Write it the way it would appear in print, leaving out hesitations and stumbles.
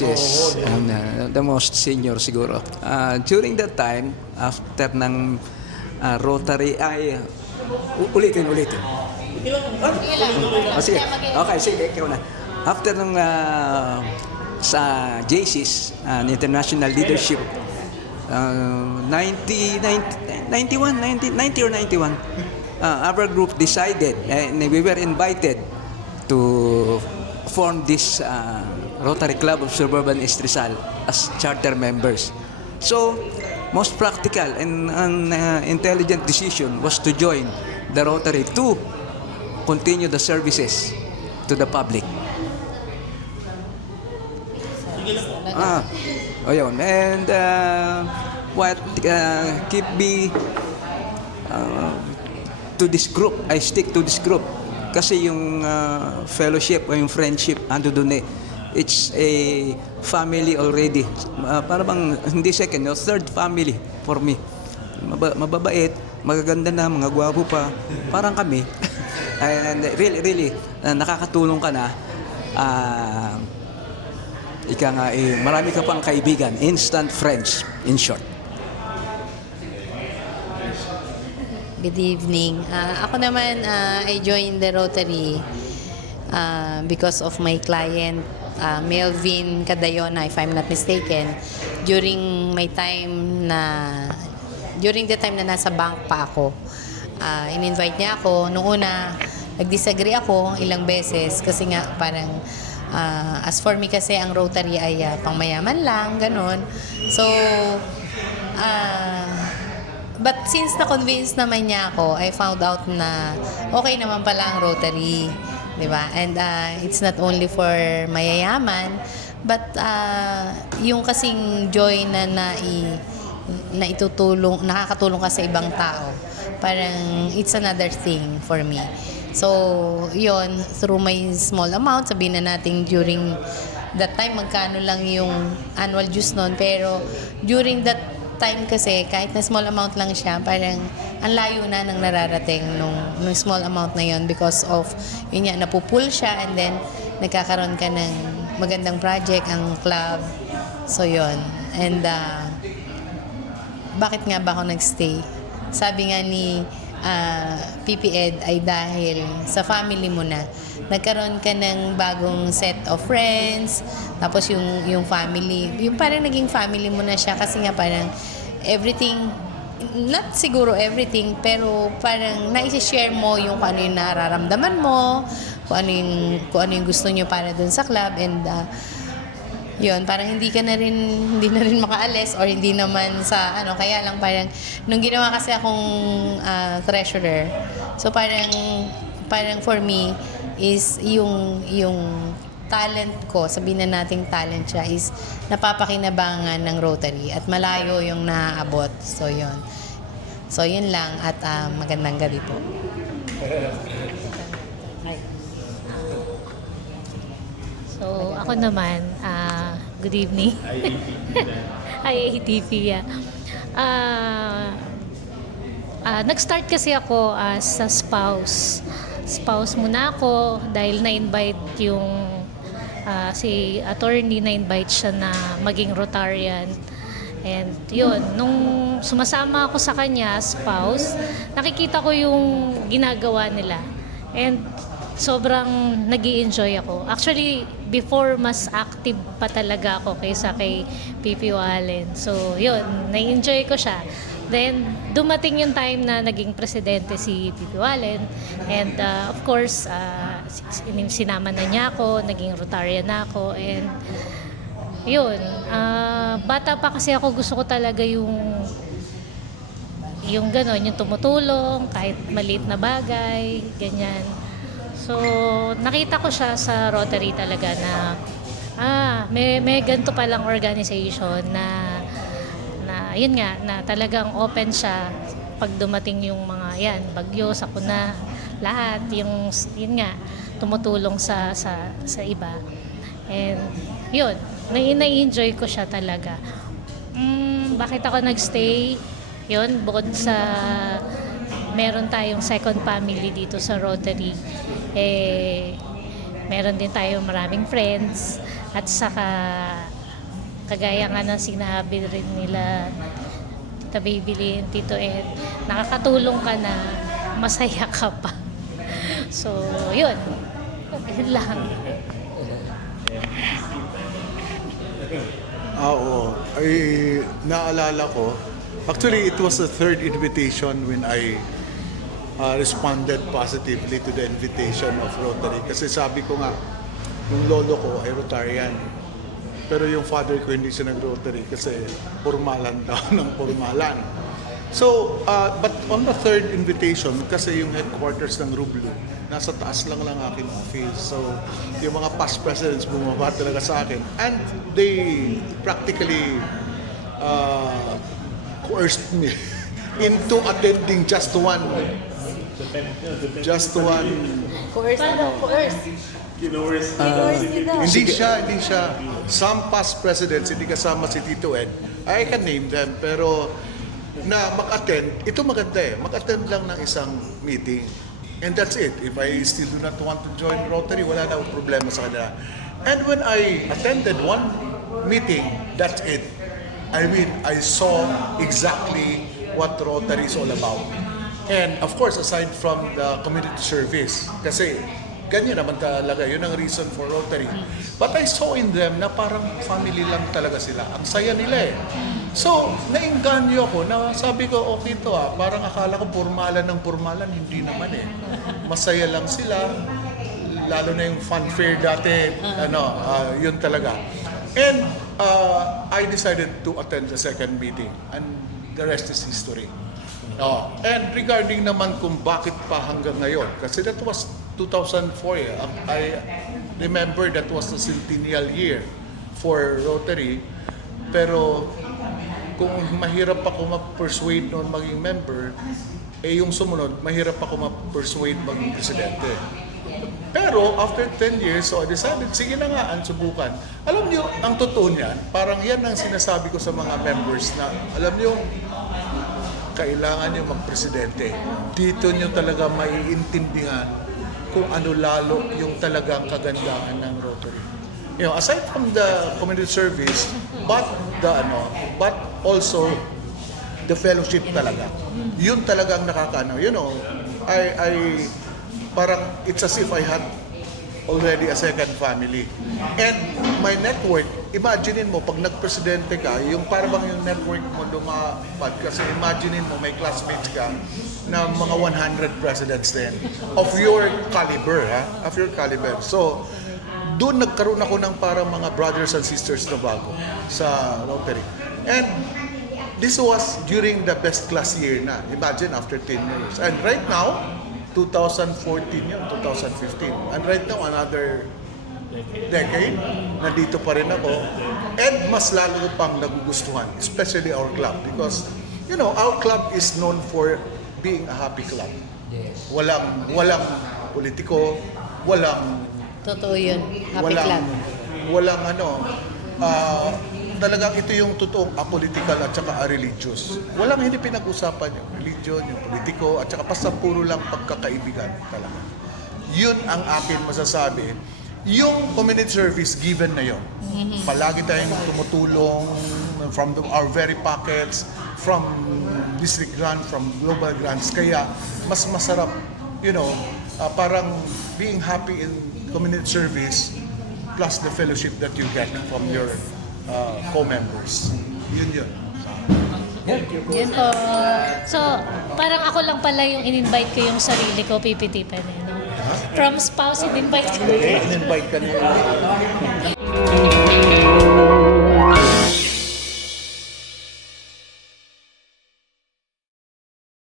Yes. And, the most senior siguro. During that time, after ng Rotary, ay, ulitin. Sige. Okay, sige, ikaw na. After ng sa JC's, International Leadership, 90 or 91, our group decided, and we were invited to form this Rotary Club of Suburban East Rizal as charter members. So, most practical and intelligent decision was to join the Rotary to continue the services to the public. Ayun. And what keep me to this group, I stick to this group. Kasi yung fellowship o yung friendship, ando dun eh. It's a family already. Para bang, hindi second, no? Third family for me. Mababait, magaganda na, mga gwapo pa. Parang kami. And really, nakakatulong ka na. Ika nga, marami ka pang kaibigan. Instant friends, in short. Good evening. Ako naman, I joined the Rotary because of my client, Melvin Cadayona, if I'm not mistaken, during the time na nasa bank pa ako. In-invite niya ako. Noong una, nag-disagree ako ilang beses kasi nga parang as for me kasi ang Rotary ay pangmayaman lang, ganun. So, but since na-convince naman niya ako, I found out na okay naman pala ang Rotary, di ba? And it's not only for mayayaman, but yung kasing joy na itutulong, nakakatulong ka sa ibang tao, parang it's another thing for me. So, yon through my small amount, sabihin na natin during that time, magkano lang yung annual dues nun, pero during that time kasi, kahit na small amount lang siya, parang ang layo na ng nararating nung small amount na yon because of, yun nga, napupul siya and then nagkakaroon ka ng magandang project, ang club. So, yon. And, bakit nga ba ako nagstay? Sabi nga ni PPED ay dahil sa family mo na. Nagkaroon ka ng bagong set of friends, tapos yung family, yung parang naging family mo na siya kasi nga parang everything, not siguro everything, pero parang naisi-share mo yung kung ano yung nararamdaman mo, kung ano yung gusto nyo para dun sa club, and yun, parang hindi na rin makaalis or hindi naman sa kaya lang parang nung ginawa kasi akong treasurer, so parang for me is yung talent ko, sabihin na nating talent siya, is napapakinabangan ng Rotary at malayo yung naaabot. So yun. So yun lang at magandang gabi po. So, ako naman, good evening. Hi, ATV. Nag-start kasi ako as a spouse. Spouse muna ako dahil na-invite yung si attorney, na-invite siya na maging Rotarian. And yun, nung sumasama ako sa kanya, spouse, nakikita ko yung ginagawa nila. And sobrang nag-i-enjoy ako. Actually, before mas active pa talaga ako kaysa kay PP Allen. So, yun, na-enjoy ko siya. Then, dumating yung time na naging presidente si PP Allen. And, of course, sinama na niya ako, naging Rotarian na ako. And, yun, bata pa kasi ako, gusto ko talaga yung gano'n, yung tumutulong, kahit maliit na bagay, ganyan. So, nakita ko siya sa Rotary talaga na may ganito palang organization na yun nga, na talagang open siya pag dumating yung mga bagyo, sakuna, lahat, yun nga, tumutulong sa iba. And yun, na-enjoy ko siya talaga. Bakit ako nagstay? Yun, bukod sa meron tayong second family dito sa Rotary, meron din tayong maraming friends At saka, kagaya nga ng sinabi rin nila Tita Baby, Tito Ed, nakakatulong ka na masaya ka pa. So, yun. Yun lang. Oo. Ay, naalala ko, actually, it was the third invitation when I responded positively to the invitation of Rotary. Kasi sabi ko nga, yung lolo ko ay Rotarian. Pero yung father ko hindi siya nag-Rotary kasi formalan daw ng formalan. So, but on the third invitation, kasi yung headquarters ng Rublo, nasa taas lang aking office. So, yung mga past presidents bumaba talaga sa akin. And they practically coerced me into attending just one. Hindi siya. Some past presidents, hindi kasama si Tito Ed. I can name them, pero na mag-attend, ito maganda mag-attend lang ng isang meeting. And that's it. If I still do not want to join Rotary, wala na akong problema sa kanila. And when I attended one meeting, that's it. I mean, I saw exactly what Rotary is all about. And of course, aside from the community service, kasi ganyan naman talaga, yun ang reason for Rotary. But I saw in them na parang family lang talaga sila. Ang saya nila So, nainganyo ako na sabi ko, okay to parang akala ko purmalan ng purmalan, hindi naman Masaya lang sila, lalo na yung fun fair dati, yun talaga. And I decided to attend the second meeting, and the rest is history. And regarding naman kung bakit pa hanggang ngayon, kasi that was 2004 I remember that was the centennial year for Rotary, pero kung mahirap ako ma-persuade noon maging member, yung sumunod, mahirap ako ma-persuade maging presidente. Pero after 10 years, so I decided, sige na nga, subukan. Alam niyo, ang totoo niyan, parang yan ang sinasabi ko sa mga members na, alam niyo, kailangan niyo mag-presidente. Dito niyo talaga maiintindihan kung ano lalo yung talagang kagandahan ng Rotary. Aside from the community service, but also the fellowship talaga. Yun talagang nakakaano. I parang it's as if I had already a second family. And my network, imaginein mo, pag nag-presidente ka, yung parang yung network mo lumapad. Kasi imaginein mo, may classmates ka na mga 100 presidents din of your caliber, of your caliber. So, doon nagkaroon ako ng parang mga brothers and sisters na bago sa Rotary. And this was during the best class year na. Imagine, after 10 years. And right now, 2014 yun, 2015. And right now, another decade, nandito pa rin ako. And mas lalo pang nagugustuhan, especially our club. Because, our club is known for being a happy club. Walang politiko, walang Totoo yun. Happy club. Walang talagang ito yung totoong apolitical at saka a-religious. Walang hindi pinag-usapan yung religion, yung politiko, at saka basta puro lang pagkakaibigan talaga. Yun ang akin masasabi. Yung community service given na yun. Palagi tayong tumutulong from our very pockets, from district grant, from global grants. Kaya mas masarap, parang being happy in community service plus the fellowship that you get from your co-members. Yun. Yun po. So, parang ako lang pala yung in-invite ko yung sarili ko, PPT pa rin. From spouse, in-invite ko. In-invite ka niya.